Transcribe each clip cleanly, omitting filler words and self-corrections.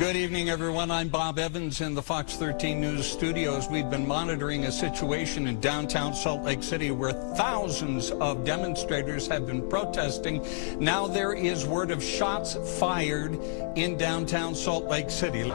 Good evening, everyone. I'm Bob Evans in the Fox 13 News studios. We've been monitoring a situation in downtown Salt Lake City where thousands of demonstrators have been protesting. Now there is word of shots fired in downtown Salt Lake City.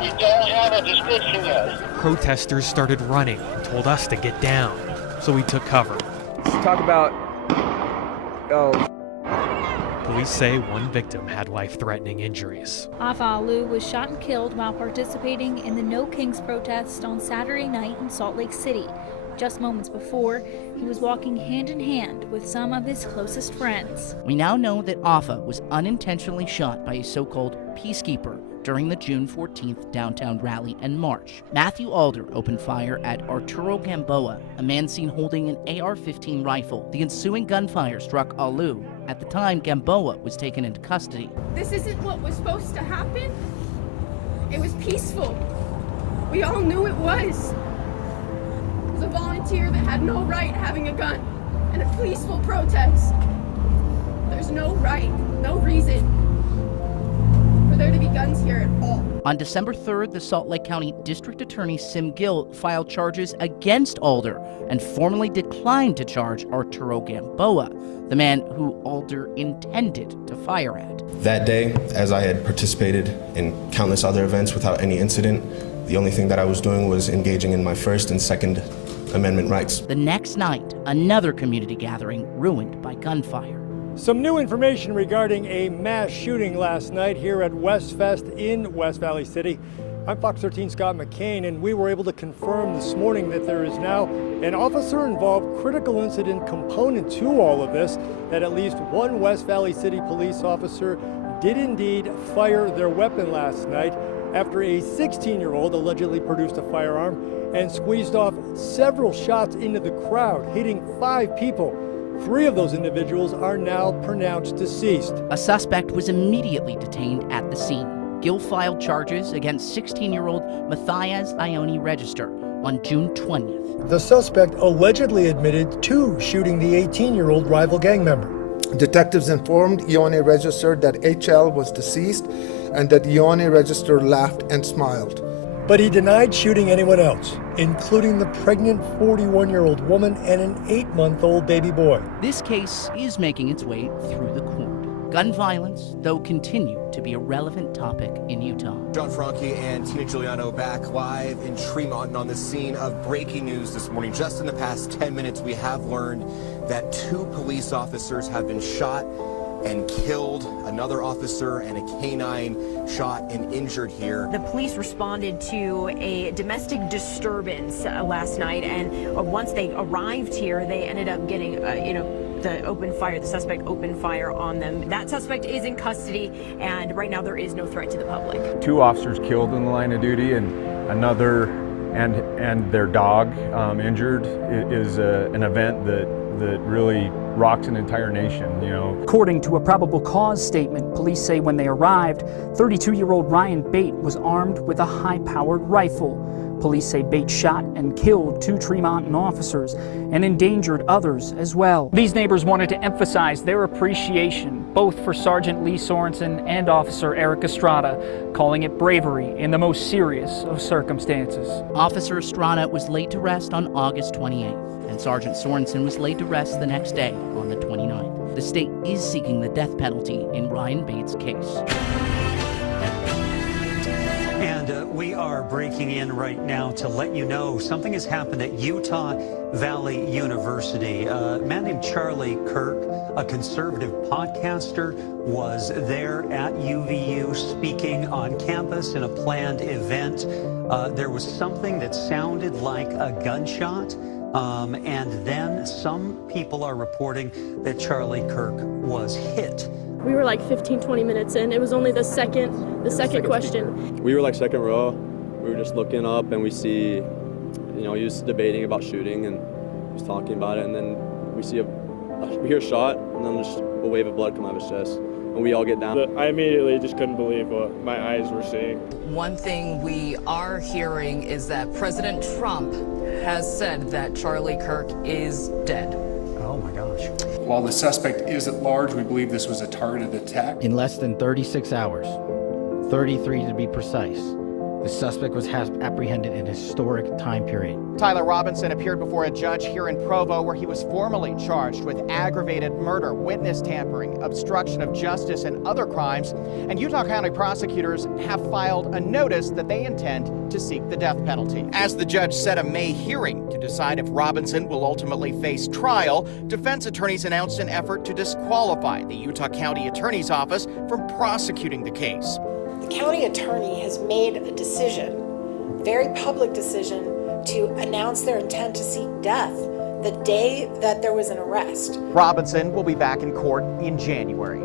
We don't have a description yet. Protesters started running and told us to get down, so we took cover. Talk about, Police say one victim had life-threatening injuries. Afa Alou was shot and killed while participating in the No Kings protest on Saturday night in Salt Lake City. Just moments before, he was walking hand in hand with some of his closest friends. We now know that Afa was unintentionally shot by a so-called peacekeeper during the June 14th downtown rally and march. Matthew Alder opened fire at Arturo Gamboa, a man seen holding an AR-15 rifle. The ensuing gunfire struck Alou. At the time, Gamboa was taken into custody. This isn't what was supposed to happen. It was peaceful. We all knew it was. It was a volunteer that had no right having a gun and a peaceful protest. There's no right, no reason for there to be guns here at all. On December 3rd, the Salt Lake County District Attorney Sim Gill filed charges against Alder and formally declined to charge Arturo Gamboa, the man who Alder intended to fire at. That day, as I had participated in countless other events without any incident, the only thing that I was doing was engaging in my First and Second Amendment rights. The next night, another community gathering ruined by gunfire. Some new information regarding a mass shooting last night here at Westfest in West Valley City. I'm Fox 13 Scott McCain, and we were able to confirm this morning that there is now an officer-involved critical incident component to all of this, that at least one West Valley City police officer did indeed fire their weapon last night after a 16-year-old allegedly produced a firearm and squeezed off several shots into the crowd, hitting 5 people. 3 of those individuals are now pronounced deceased. A suspect was immediately detained at the scene. Gill filed charges against 16-year-old Matthias Ione Register on June 20th. The suspect allegedly admitted to shooting the 18-year-old rival gang member. Detectives informed Ione Register that HL was deceased and that Ione Register laughed and smiled. But he denied shooting anyone else, including the pregnant 41-year-old woman and an 8-month-old baby boy. This case is making its way through the court. Gun violence, though, continue to be a relevant topic in Utah. John Franke and Tina Giuliano back live in Tremont and on the scene of breaking news this morning. Just in the past 10 minutes, we have learned that 2 police officers have been shot and killed, another officer and a canine shot and injured here. The police responded to a domestic disturbance last night, and once they arrived here, they ended up getting, the suspect opened fire on them. That suspect is in custody, and right now there is no threat to the public. 2 officers killed in the line of duty, and another and their dog injured is an event that really rocks an entire nation, According to a probable cause statement, police say when they arrived, 32-year-old Ryan Bate was armed with a high-powered rifle. Police say Bate shot and killed 2 Tremonton officers and endangered others as well. These neighbors wanted to emphasize their appreciation both for Sergeant Lee Sorensen and Officer Eric Estrada, calling it bravery in the most serious of circumstances. Officer Estrada was laid to rest on August 28th, and Sergeant Sorensen was laid to rest the next day on the 29th. The state is seeking the death penalty in Ryan Bates' case. And we are breaking in right now to let you know something has happened at Utah Valley University. A man named Charlie Kirk, a conservative podcaster, was there at UVU speaking on campus in a planned event. There was something that sounded like a gunshot. And then some people are reporting that Charlie Kirk was hit. We were like 15-20 minutes in. It was only the second question. We were like second row. We were just looking up and we see, he was debating about shooting and he was talking about it, and then we hear a shot and then just a wave of blood come out of his chest. And we all get down. I immediately just couldn't believe what my eyes were seeing. One thing we are hearing is that President Trump has said that Charlie Kirk is dead. Oh my gosh. While the suspect is at large, we believe this was a targeted attack. In less than 36 hours, 33 to be precise. The suspect was apprehended in a historic time period. Tyler Robinson appeared before a judge here in Provo, where he was formally charged with aggravated murder, witness tampering, obstruction of justice, and other crimes. And Utah County prosecutors have filed a notice that they intend to seek the death penalty. As the judge set a May hearing to decide if Robinson will ultimately face trial, defense attorneys announced an effort to disqualify the Utah County Attorney's Office from prosecuting the case. The county attorney has made a decision, very public decision, to announce their intent to seek death the day that there was an arrest. Robinson will be back in court in January.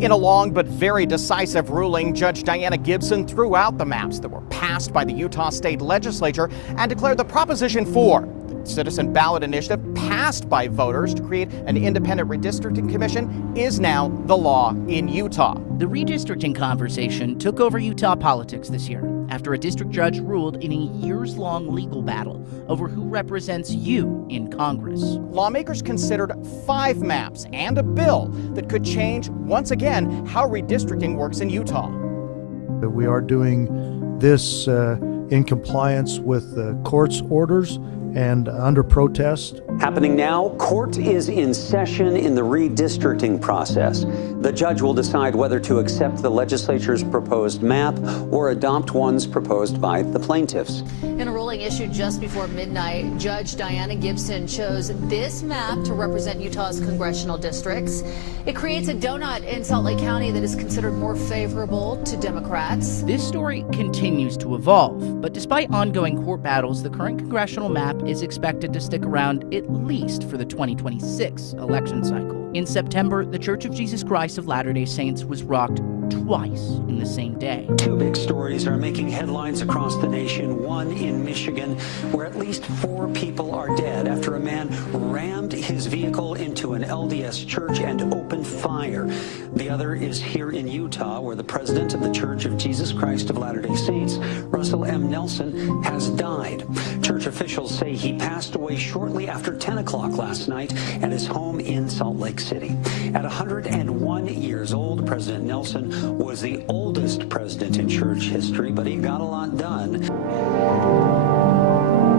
In a long but very decisive ruling, Judge Diana Gibson threw out the maps that were passed by the Utah State Legislature and declared the Proposition 4, the citizen ballot initiative passed by voters to create an independent redistricting commission, is now the law in Utah. The redistricting conversation took over Utah politics this year after a district judge ruled in a years-long legal battle over who represents you in Congress. Lawmakers considered 5 maps and a bill that could change, once again, how redistricting works in Utah. We are doing this in compliance with the court's orders and under protest. Happening now, court is in session in the redistricting process. The judge will decide whether to accept the legislature's proposed map or adopt ones proposed by the plaintiffs. In a ruling issued just before midnight, Judge Diana Gibson chose this map to represent Utah's congressional districts. It creates a donut in Salt Lake County that is considered more favorable to Democrats. This story continues to evolve, but despite ongoing court battles, the current congressional map is expected to stick around at least for the 2026 election cycle. In September, the Church of Jesus Christ of Latter-day Saints was rocked twice in the same day. 2 big stories are making headlines across the nation. One in Michigan, where at least 4 people are dead after a man rammed his vehicle into an LDS church and opened fire. The other is here in Utah, where the president of the Church of Jesus Christ of Latter-day Saints, Russell M. Nelson, has died. Church officials say he passed away shortly after 10 o'clock last night at his home in Salt Lake City. At 101 years old, President Nelson was the oldest president in church history, but he got a lot done.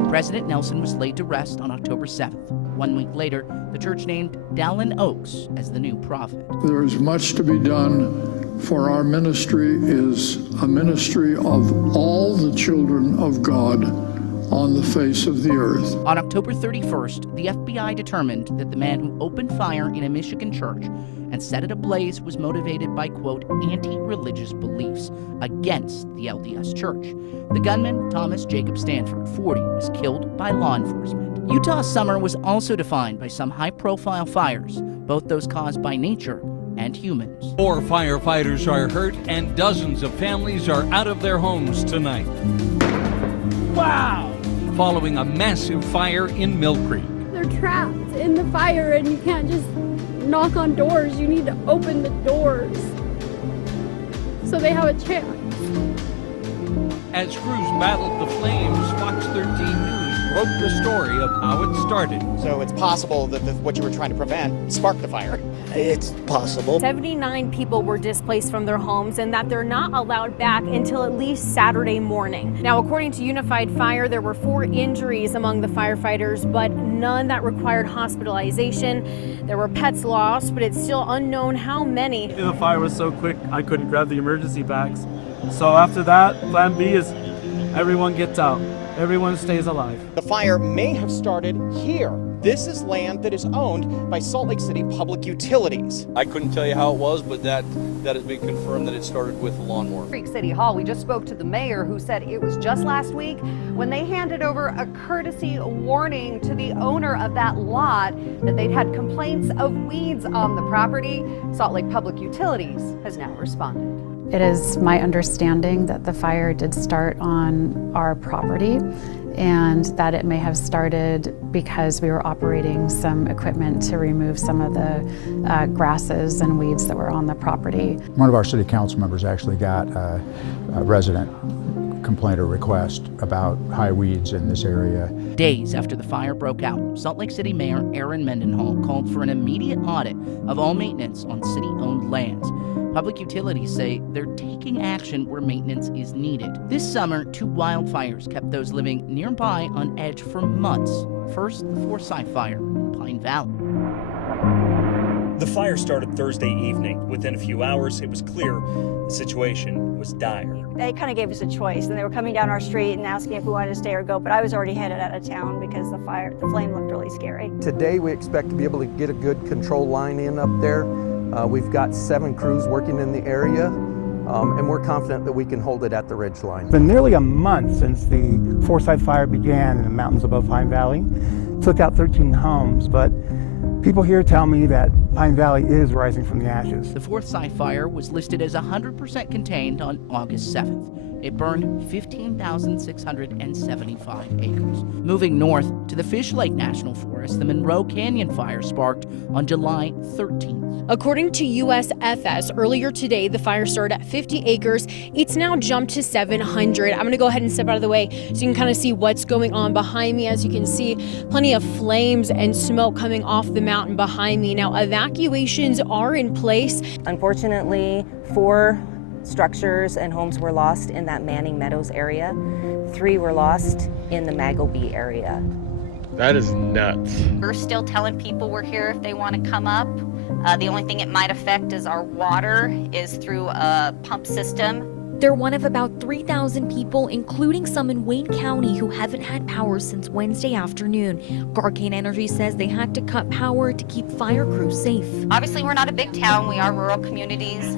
President Nelson was laid to rest on October 7th. 1 week later, the church named Dallin Oaks as the new prophet. There is much to be done, for our ministry is a ministry of all the children of God on the face of the earth. On October 31st, the FBI determined that the man who opened fire in a Michigan church and set it ablaze was motivated by, quote, anti-religious beliefs against the LDS Church. The gunman, Thomas Jacob Stanford, 40, was killed by law enforcement. Utah's summer was also defined by some high-profile fires, both those caused by nature and humans. 4 firefighters are hurt and dozens of families are out of their homes tonight. Wow! Following a massive fire in Mill Creek. They're trapped in the fire and you can't just knock on doors. You need to open the doors so they have a chance. As crews battled the flames, Fox 13 News broke the story of how it started. So it's possible that what you were trying to prevent sparked the fire. It's possible. 79 people were displaced from their homes and that they're not allowed back until at least Saturday morning. Now, according to Unified Fire, there were 4 injuries among the firefighters, but none that required hospitalization. There were pets lost, but it's still unknown how many. The fire was so quick, I couldn't grab the emergency bags. So after that, plan B is everyone gets out. Everyone stays alive. The fire may have started here. This is land that is owned by Salt Lake City Public Utilities. I couldn't tell you how it was, but that has been confirmed that it started with the lawnmower. Creek City Hall, we just spoke to the mayor, who said it was just last week when they handed over a courtesy warning to the owner of that lot that they'd had complaints of weeds on the property. Salt Lake Public Utilities has now responded. It is my understanding that the fire did start on our property and that it may have started because we were operating some equipment to remove some of the grasses and weeds that were on the property. One of our city council members actually got a resident complaint or request about high weeds in this area. Days after the fire broke out, Salt Lake City Mayor Aaron Mendenhall called for an immediate audit of all maintenance on city-owned lands. Public utilities say they're taking action where maintenance is needed. This summer, 2 wildfires kept those living nearby on edge for months. First, the Forsyth Fire in Pine Valley. The fire started Thursday evening. Within a few hours, it was clear the situation was dire. They kind of gave us a choice, and they were coming down our street and asking if we wanted to stay or go, but I was already headed out of town because the flame looked really scary. Today, we expect to be able to get a good control line in up there. We've got 7 crews working in the area, and we're confident that we can hold it at the ridge line. It's been nearly a month since the Forsyth Fire began in the mountains above Pine Valley. Took out 13 homes, but people here tell me that Pine Valley is rising from the ashes. The Forsyth Fire was listed as 100% contained on August 7th. It burned 15,675 acres. Moving north to the Fish Lake National Forest, the Monroe Canyon Fire sparked on July 13th. According to USFS, earlier today, the fire started at 50 acres. It's now jumped to 700. I'm going to go ahead and step out of the way so you can kind of see what's going on behind me. As you can see, plenty of flames and smoke coming off the mountain behind me. Now, evacuations are in place. Unfortunately, 4 structures and homes were lost in that Manning Meadows area. 3 were lost in the Magobee area. That is nuts. We're still telling people we're here if they want to come up. The only thing it might affect is our water is through a pump system. They're one of about 3,000 people, including some in Wayne County, who haven't had power since Wednesday afternoon. Garcane Energy says they had to cut power to keep fire crews safe. Obviously, we're not a big town. We are rural communities.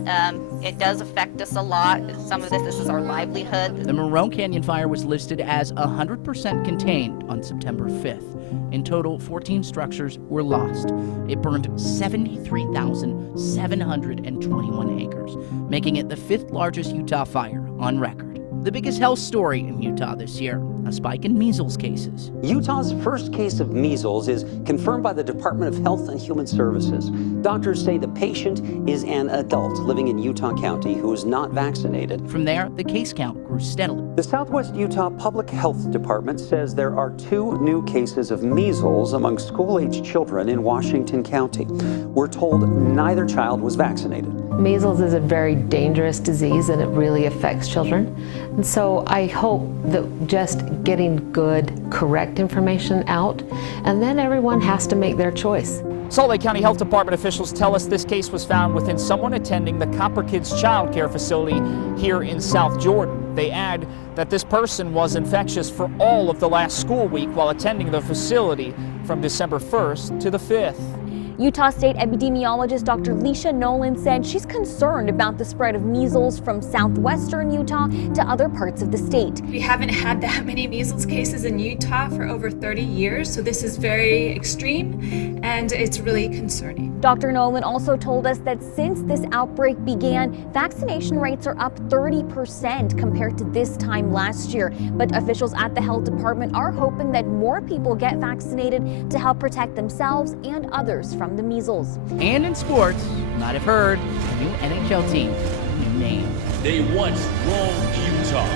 It does affect us a lot. Some of this is our livelihood. The Monroe Canyon Fire was listed as 100% contained on September 5th. In total, 14 structures were lost. It burned 73,721 acres, making it the 5th largest Utah fire on record. The biggest health story in Utah this year, a spike in measles cases. Utah's first case of measles is confirmed by the Department of Health and Human Services. Doctors say the patient is an adult living in Utah County who is not vaccinated. From there, the case count grew steadily. The Southwest Utah Public Health Department says there are 2 new cases of measles among school-age children in Washington County. We're told neither child was vaccinated. Measles is a very dangerous disease and it really affects children. And so I hope that just getting good, correct information out, and then everyone has to make their choice. Salt Lake County Health Department officials tell us this case was found within someone attending the Copper Kids Child Care Facility here in South Jordan. They add that this person was infectious for all of the last school week while attending the facility from December 1st to the 5th. Utah State epidemiologist Dr. Leisha Nolan said she's concerned about the spread of measles from southwestern Utah to other parts of the state. We haven't had that many measles cases in Utah for over 30 years, so this is very extreme and it's really concerning. Dr. Nolan also told us that since this outbreak began, vaccination rates are up 30% compared to this time last year. But officials at the health department are hoping that more people get vaccinated to help protect themselves and others from the measles. And in sports, you might have heard, a new NHL team, new name. They once roamed Utah,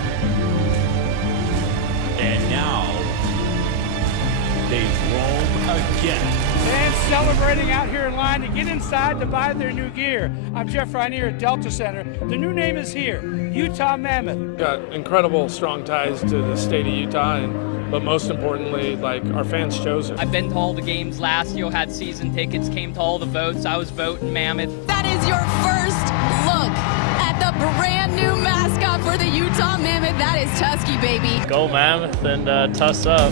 and now they roam again. Fans celebrating out here in line to get inside to buy their new gear. I'm Jeff Rainier at Delta Center. The new name is here, Utah Mammoth. Got incredible strong ties to the state of Utah, but most importantly, our fans chose it. I've been to all the games last year, had season tickets, came to all the votes. I was voting Mammoth. That is your first look at the brand new mascot for the Utah Mammoth. That is Tusky, baby. Go Mammoth and tuss up.